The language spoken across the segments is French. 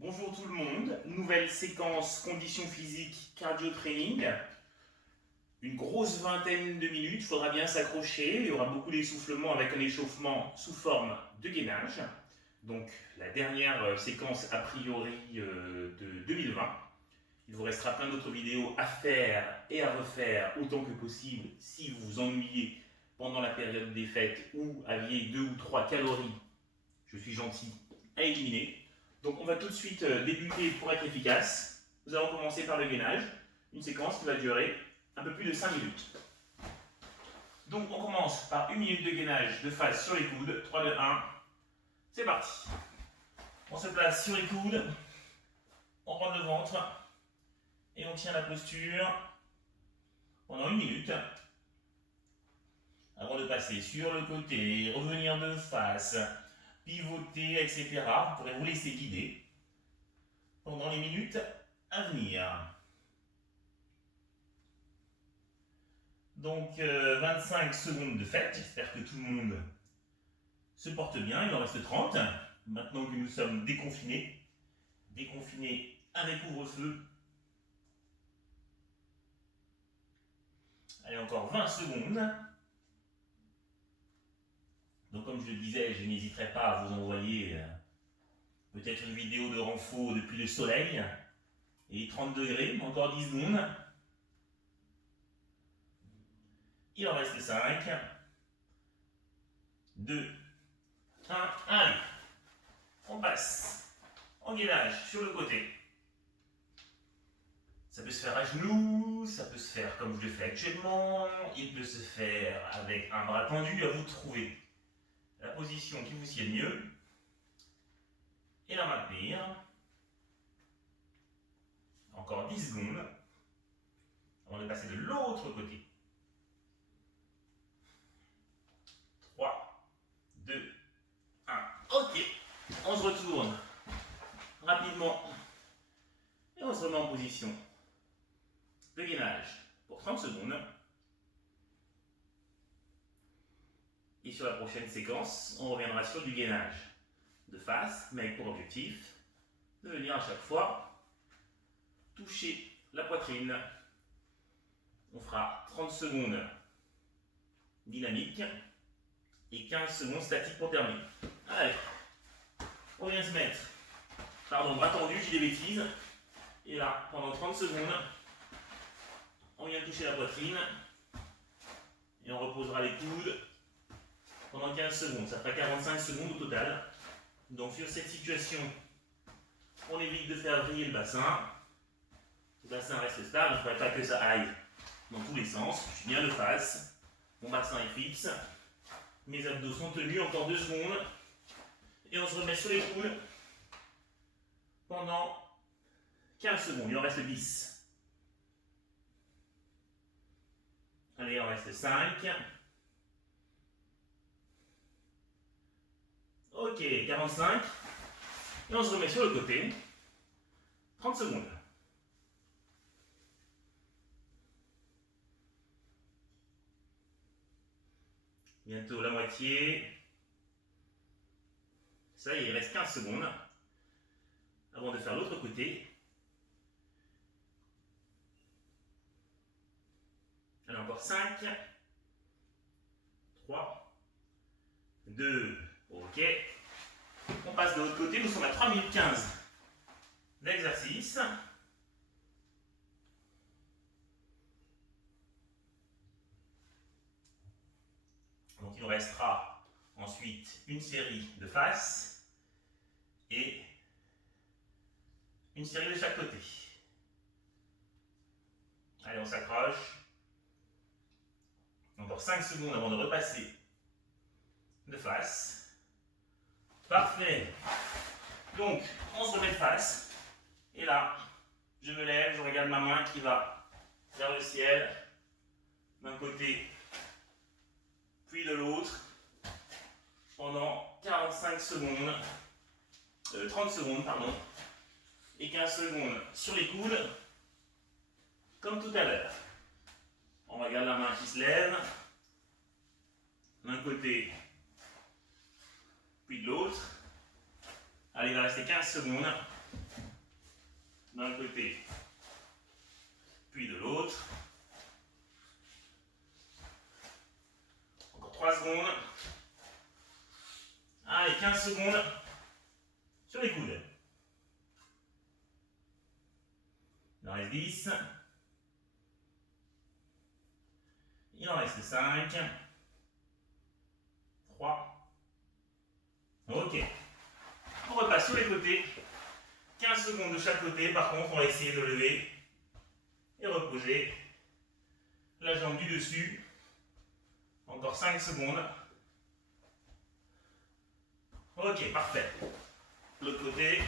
Bonjour tout le monde, nouvelle séquence conditions physiques cardio training. Une grosse vingtaine de minutes, il faudra bien s'accrocher. Il y aura beaucoup d'essoufflement avec un échauffement sous forme de gainage. Donc la dernière séquence a priori de 2020. Il vous restera plein d'autres vidéos à faire et à refaire autant que possible si vous vous ennuyez pendant la période des fêtes ou aviez 2 ou 3 calories, je suis gentil, à éliminer. Donc on va tout de suite débuter pour être efficace. Nous allons commencer par le gainage, une séquence qui va durer un peu plus de 5 minutes. Donc on commence par 1 minute de gainage de face sur les coudes, 3, 2, 1, c'est parti. On se place sur les coudes, on rentre le ventre et on tient la posture pendant 1 minute. Avant de passer sur le côté, revenir de face, pivoter, etc. Vous pourrez vous laisser guider pendant les minutes à venir. Donc 25 secondes de fête, j'espère que tout le monde se porte bien, il en reste 30. Maintenant que nous sommes déconfinés avec couvre-feu. Allez, encore 20 secondes. Donc comme je le disais, je n'hésiterai pas à vous envoyer peut-être une vidéo de renfort depuis le soleil. Et 30 degrés, encore 10 secondes. Il en reste 5. 2, 1, allez. On passe en gainage sur le côté. Ça peut se faire à genoux, ça peut se faire comme je le fais actuellement, il peut se faire avec un bras tendu, à vous de trouver la position qui vous sied mieux et la maintenir. Encore 10 secondes avant de passer de l'autre côté. 3, 2, 1. Ok, on se retourne rapidement et on se remet en position de gainage pour 30 secondes. Et sur la prochaine séquence, on reviendra sur du gainage de face, mais avec pour objectif de venir à chaque fois toucher la poitrine. On fera 30 secondes dynamique et 15 secondes statique pour terminer. Allez, on vient se mettre, bras tendu, j'ai des bêtises. Et là, pendant 30 secondes, on vient toucher la poitrine et on reposera les coudes pendant 15 secondes. Ça fera 45 secondes au total. Donc sur cette situation, on évite de faire vriller le bassin. Le bassin reste stable, il ne faudrait pas que ça aille dans tous les sens. Je suis bien de face, mon bassin est fixe, mes abdos sont tenus, encore 2 secondes. Et on se remet sur les coudes pendant 15 secondes, il en reste 10. Allez, il en reste 5. Ok, 45. Et on se remet sur le côté. 30 secondes. Bientôt la moitié. Ça y est, il reste 15 secondes avant de faire l'autre côté. Allez, encore 5. 3. 2. Ok. On passe de l'autre côté, nous sommes à 3 minutes 15 d'exercice. Donc il nous restera ensuite une série de face et une série de chaque côté. Allez, on s'accroche. Encore 5 secondes avant de repasser de face. Parfait. Donc, on se remet de face. Et là, je me lève, je regarde ma main qui va vers le ciel. D'un côté, puis de l'autre. Pendant 45 secondes. 30 secondes, pardon. Et 15 secondes sur les coudes. Comme tout à l'heure. On regarde la main qui se lève. D'un côté, puis de l'autre. Allez, il va rester 15 secondes. d'un côté, puis de l'autre. Encore 3 secondes. Allez, 15 secondes sur les coudes. Il en reste 10. Il en reste 5. 3. Ok. On repasse sur les côtés. 15 secondes de chaque côté. Par contre, on va essayer de lever et reposer la jambe du dessus. Encore 5 secondes. Ok, parfait. L'autre côté.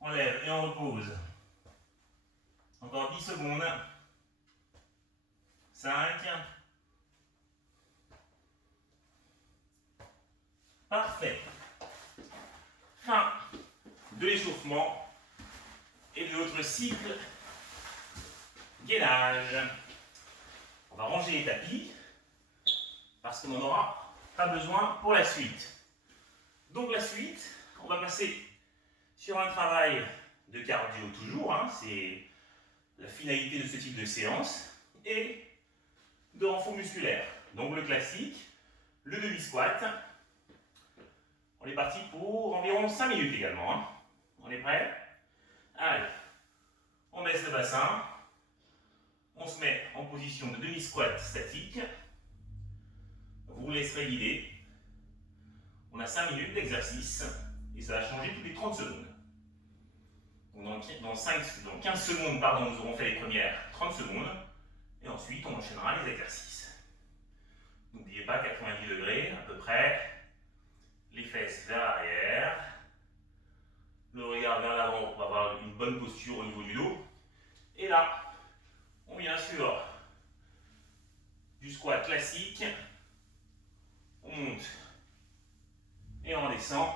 On lève et on repose. Encore 10 secondes. 5. Parfait. Fin de l'échauffement et de notre cycle gainage. On va ranger les tapis parce qu'on n'en aura pas besoin pour la suite. Donc la suite, on va passer sur un travail de cardio toujours, hein, c'est la finalité de ce type de séance, et de renfort musculaire. Donc le classique, le demi-squat. On est parti pour environ 5 minutes également. Hein. On est prêt? Allez, on baisse le bassin, on se met en position de demi-squat statique. Vous vous laisserez guider. On a 5 minutes d'exercice et ça va changer toutes les 30 secondes. Donc dans 15 secondes, pardon, nous aurons fait les premières 30 secondes et ensuite on enchaînera les exercices. N'oubliez pas 90 degrés à peu près, les fesses vers l'arrière, le regard vers l'avant pour avoir une bonne posture au niveau du dos. Et là, on vient sur du squat classique, on monte et on descend.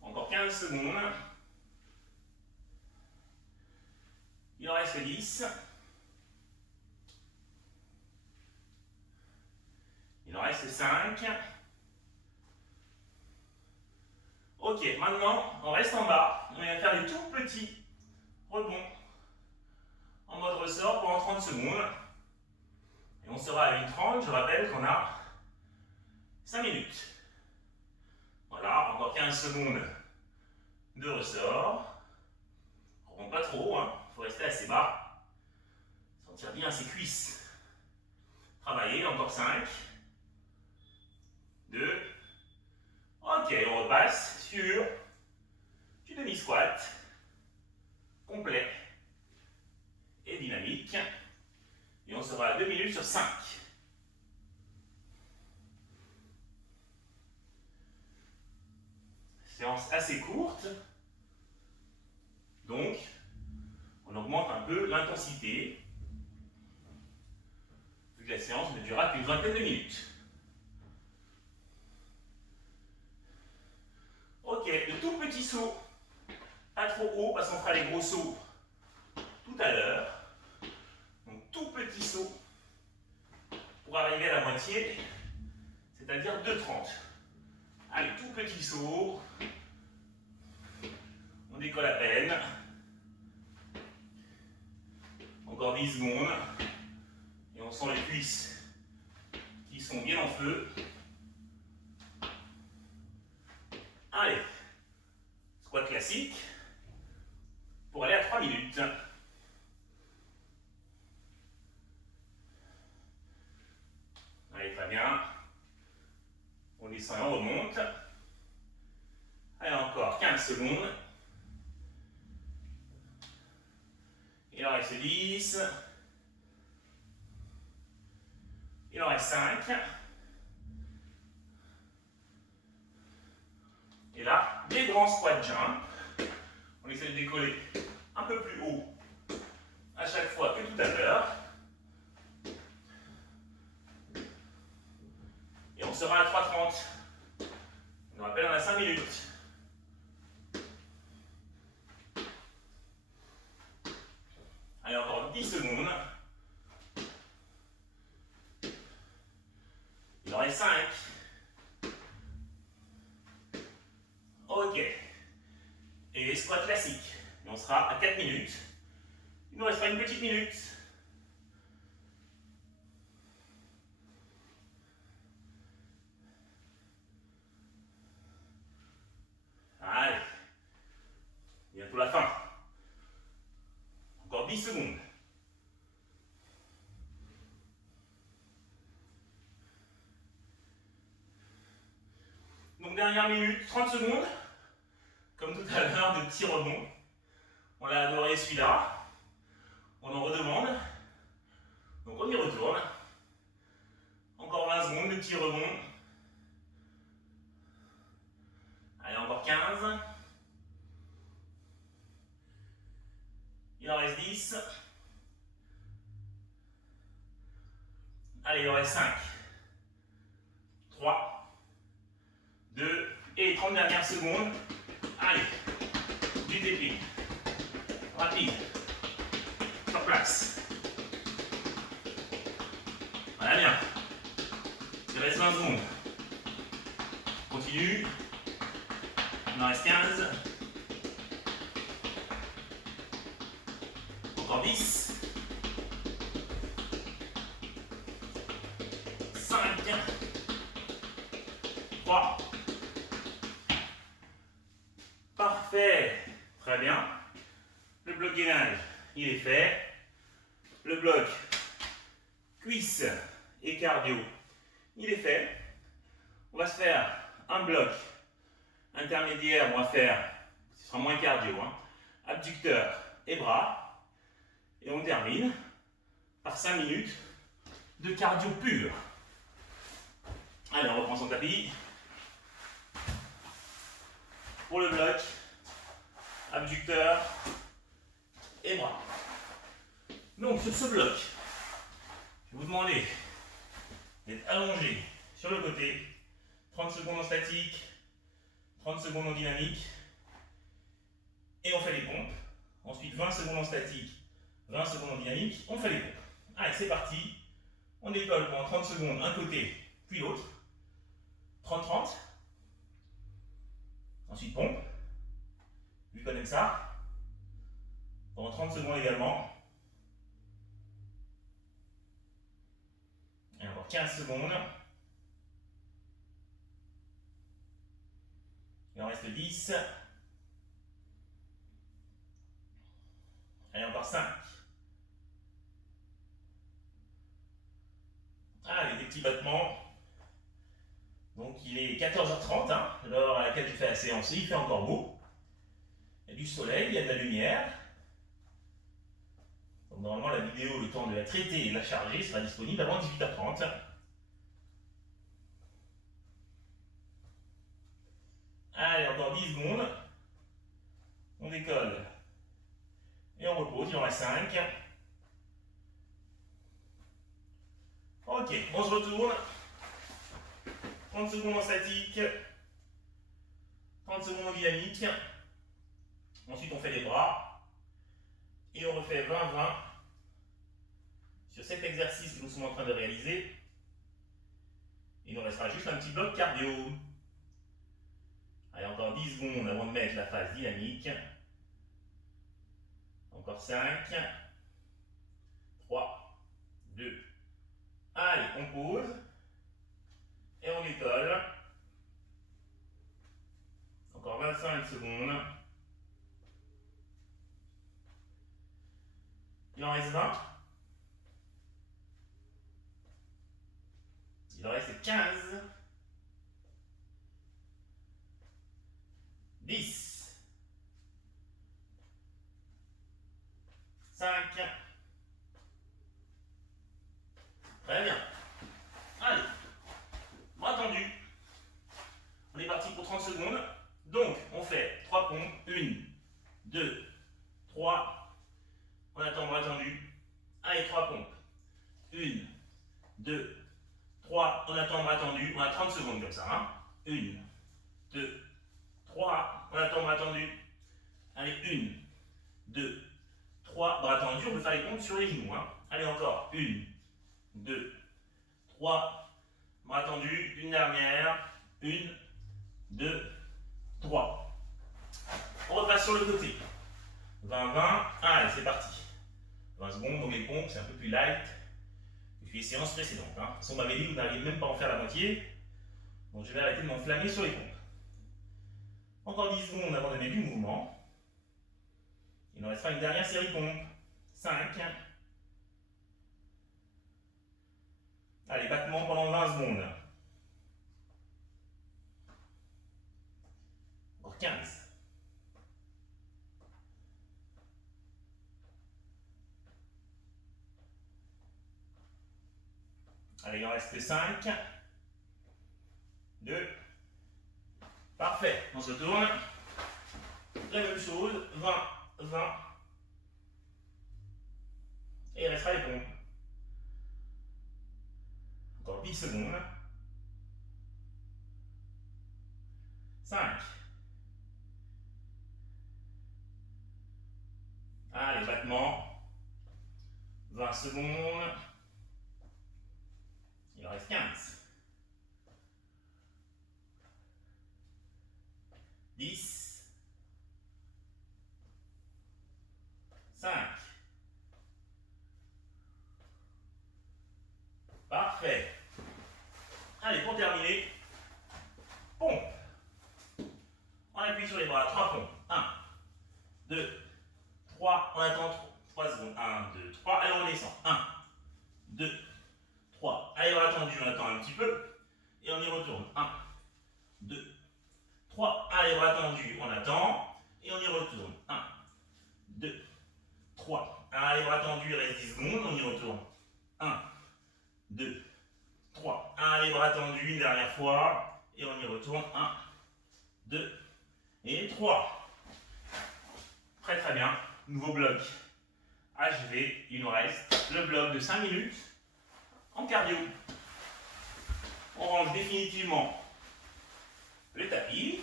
Encore 15 secondes. Il en reste 10. Il en reste 5. Ok, maintenant, on reste en bas. On va faire des tout petits rebonds en mode ressort pendant 30 secondes. Et on sera à 1:30. Je rappelle qu'on a 5 minutes. Voilà, encore 15 secondes de ressort. On ne remonte pas trop, hein. Il faut rester assez bas. Sentir bien ses cuisses. Travailler, encore 5. 2. Ok, on repasse sur du demi-squat complet et dynamique. Et on sera à 2 minutes sur 5. Séance assez courte. Donc, on augmente un peu l'intensité. Vu que la séance ne durera qu'une vingtaine de minutes. Ok, de tout petits sauts. Pas trop haut parce qu'on fera les gros sauts tout à l'heure. Donc tout petit saut pour arriver à la moitié, c'est-à-dire 2:30. Allez, tout petit saut. On décolle à peine. Encore 10 secondes. Et on sent les cuisses qui sont bien en feu. Allez, squat classique pour aller à 3 minutes. Allez, très bien. On descend et on remonte. Allez, encore 15 secondes. Il en reste 10. Il en reste 5. Et là, des grands squat jump. On essaie de décoller un peu plus haut à chaque fois que tout à l'heure. Et on sera à 3:30. On nous rappelle, on a 5 minutes. Allez, encore 10 secondes. Il en reste 5. squats classiques. Et on sera à 4 minutes. Il nous restera une petite minute. Allez. Bientôt la fin. Encore 10 secondes. Donc dernière minute, 30 secondes. Comme tout à l'heure, de petits rebonds. On l'a adoré celui-là. On en redemande. Donc on y retourne. Encore 20 secondes de petits rebonds. Allez, encore 15. Il en reste 10. Allez, il en reste 5. 3, 2 et 30 dernières secondes. Allez, du dépi. Rapide. Sur place. Voilà bien. Il reste 20 secondes. Continue. Il en reste 15. Encore 10. 5. 3. Parfait. Très bien. Le bloc gainage, il est fait. Le bloc cuisse et cardio, il est fait. On va se faire un bloc intermédiaire. On va faire, ce sera moins cardio, hein, abducteur et bras. Et on termine par 5 minutes de cardio pur. Allez, on reprend son tapis. Pour le bloc, abducteur et bras. Donc sur ce bloc, je vais vous demander d'être allongé sur le côté, 30 secondes en statique, 30 secondes en dynamique, et on fait les pompes. Ensuite 20 secondes en statique, 20 secondes en dynamique, on fait les pompes. Allez, c'est parti. On décolle pendant 30 secondes un côté, puis l'autre. 30-30. Ensuite pompe. Vu qu'on aime ça. Pendant 30 secondes également. Et encore 15 secondes. Il en reste 10. Allez, encore 5. Allez, des petits battements. Donc il est 14h30, hein, l'heure à laquelle je fais la séance. Il fait encore beau. Il y a du soleil, il y a de la lumière. Donc normalement la vidéo, le temps de la traiter et de la charger sera disponible avant 18h30. Allez, encore 10 secondes. On décolle. Et on repose, il en reste 5. Ok, on se retourne. 30 secondes en statique. 30 secondes en dynamique. Ensuite on fait les bras. Et on refait 20-20 sur cet exercice que nous sommes en train de réaliser. Il nous restera juste un petit bloc cardio. Allez, encore 10 secondes avant de mettre la phase dynamique. Encore 5, 3, 2. Allez, on pose. Et on décolle. Encore 25 secondes. Il en reste 20. Il en reste 15. 10. 5. Très bien. Allez. Bras tendu. On est parti pour 30 secondes. Donc, on fait 3 pompes. 1, 2, 3. On attend bras tendu. Allez, 3 pompes. 1, 2, 3. On attend bras tendu. On a 30 secondes comme ça. Hein. 1, 2, 3. On attend bras tendu. Allez, 1, 2, 3. Bras tendu. On peut faire les pompes sur les genoux. Hein. Allez, encore. 1, 2, 3. Bras tendu. Une dernière. 1, 2, 3. On repasse passe sur le côté. 20-20. Allez, c'est parti. 20 secondes, donc les pompes, c'est un peu plus light que les séances précédentes. Hein. De toute façon, on m'avait dit que vous n'arrivez même pas à en faire la moitié. Donc je vais arrêter de m'enflammer sur les pompes. Encore 10 secondes avant de mettre du mouvement. Il nous restera une dernière série de pompes. 5. Allez, battement pendant 20 secondes. Encore 15. Allez, il en reste 5. 2. Parfait. On se retourne. La même chose. 20, 20. Et il restera les pompes. Encore 10 secondes. 5. Allez, battement. 20 secondes. Il en reste 15. 10. 5. Parfait. Allez, pour terminer, pompe. On appuie sur les bras, 3 pompes. 1, 2, 3. On attend 3 secondes. 1, 2, 3. Allez, on redescend. 1, 2, 3. Allez, bras tendus, on attend un petit peu. Et on y retourne. 1, 2, 3. Allez, bras tendus, on attend. Et on y retourne. 1, 2, 3. Allez, bras tendus, il reste 10 secondes. On y retourne. 1, 2, 3. Allez, bras tendus, une dernière fois. Et on y retourne. 1, 2 et 3. Très très bien. Nouveau bloc HV. Il nous reste le bloc de 5 minutes en cardio. On range définitivement le tapis.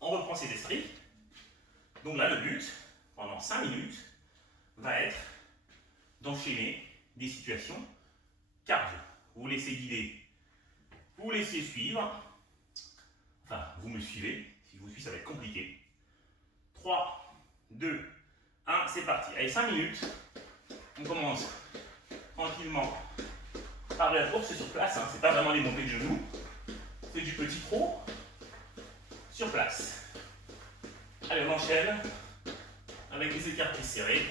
On reprend ses esprits. Donc là, le but, pendant 5 minutes, va être d'enchaîner des situations cardio. Vous vous laissez guider, vous vous laissez suivre. Enfin, vous me suivez. Si je vous suis, ça va être compliqué. 3, 2, 1, c'est parti. Allez, 5 minutes. On commence tranquillement par la course sur place. Hein. C'est pas vraiment des montées de genoux. C'est du petit trot sur place. Allez, on enchaîne avec les écartés serrés.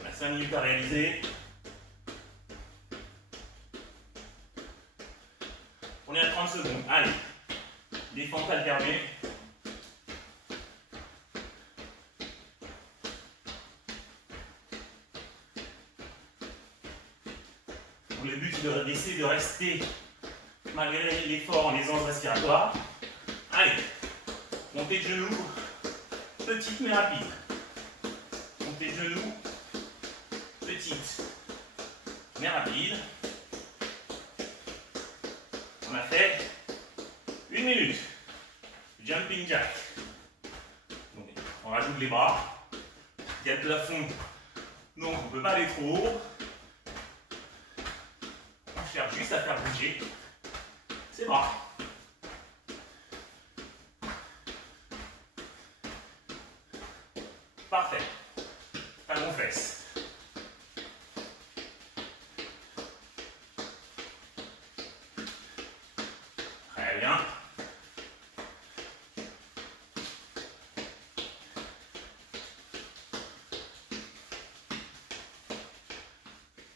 On a 5 minutes à réaliser. On est à 30 secondes. Allez, défense alternée. Le but est d'essayer de rester malgré l'effort en aisance respiratoire. Allez, montée de genoux, petite mais rapide. Montée de genoux, petite mais rapide. On a fait 1 minute. Jumping jack. Donc, on rajoute les bras. Il y a le plafond, donc on ne peut pas aller trop haut. On cherche juste à faire bouger ses bras. Parfait. Talons fesses. Très bien.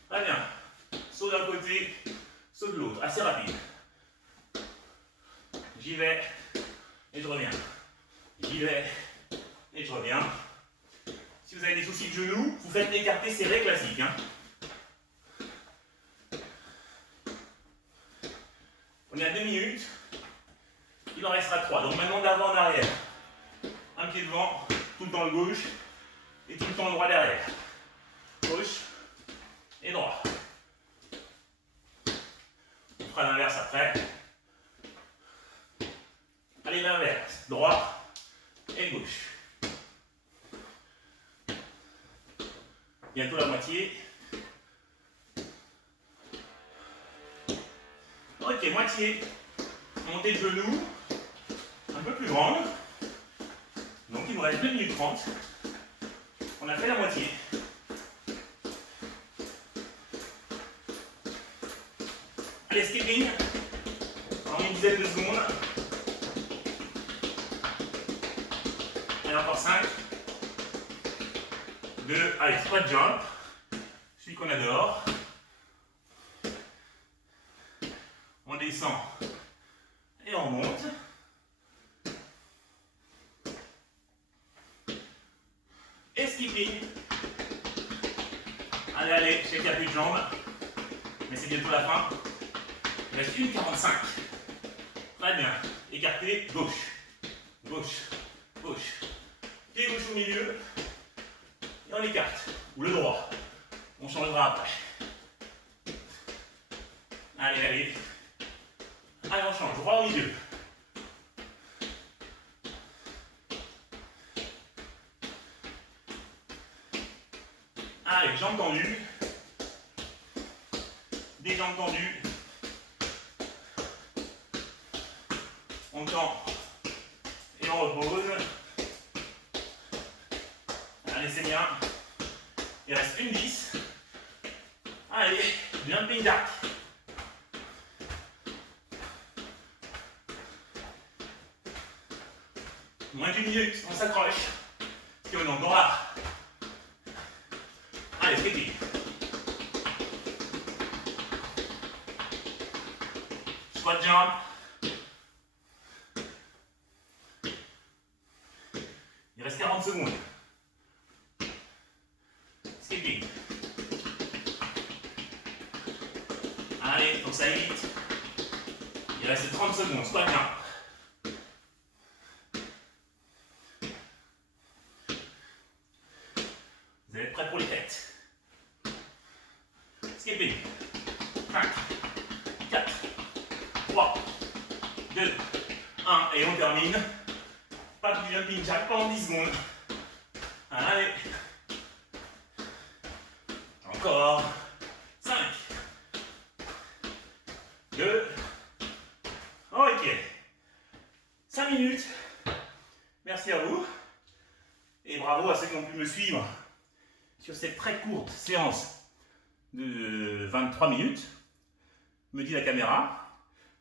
Très bien. Saut d'un côté, saut de l'autre. Assez rapide. J'y vais et je reviens. J'y vais et je reviens. Si vous avez des soucis de genoux, vous faites l'écarté serré classique. Hein. On est à 2 minutes. Il en restera 3. Donc maintenant d'avant en arrière. Un pied devant, tout le temps le gauche et tout le temps le droit derrière. Gauche et droit. On fera l'inverse après. Allez, l'inverse. Droit et gauche. Bientôt la moitié. Ok, moitié. Montée de genoux. Un peu plus grande. Donc il nous reste 2 minutes 30. On a fait la moitié. Allez, skipping. En une dizaine de secondes. Allez, encore 5. 2. Allez, squat jump. Celui qu'on adore. On descend. Et on monte. Et skipping. Allez, allez, je sais qu'il n'y a plus de jambes. Mais c'est bientôt la fin. Il reste 1,45. Très bien. Écarté, gauche. Gauche. Gauche. Pied gauche au milieu. Et on écarte. Ou le droit. On changera après. Allez, allez. Allez, on change. Droit au milieu. Allez, jambes tendues. Des jambes tendues. On tend. Et on repose. Allez, c'est bien. Il reste 1,10. Allez, jumping jack. Moins d'une minute, on s'accroche. Parce qu'on est encore là. Allez, skipping. Squat jump. Il reste 40 secondes. Skipping. Allez, faut que ça aille vite. Il reste 30 secondes. Squat jump. Vous allez être prêts pour les fêtes. Skipping. 5, 4, 3, 2, 1. Et on termine. Pas de jumping jack pendant 10 secondes. Allez. Encore. 5, 2. Ok. 5 minutes. Merci à vous. Et bravo à ceux qui ont pu me suivre sur cette très courte séance de 23 minutes. Me dit la caméra.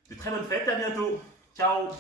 De très bonnes fêtes. À bientôt. Ciao.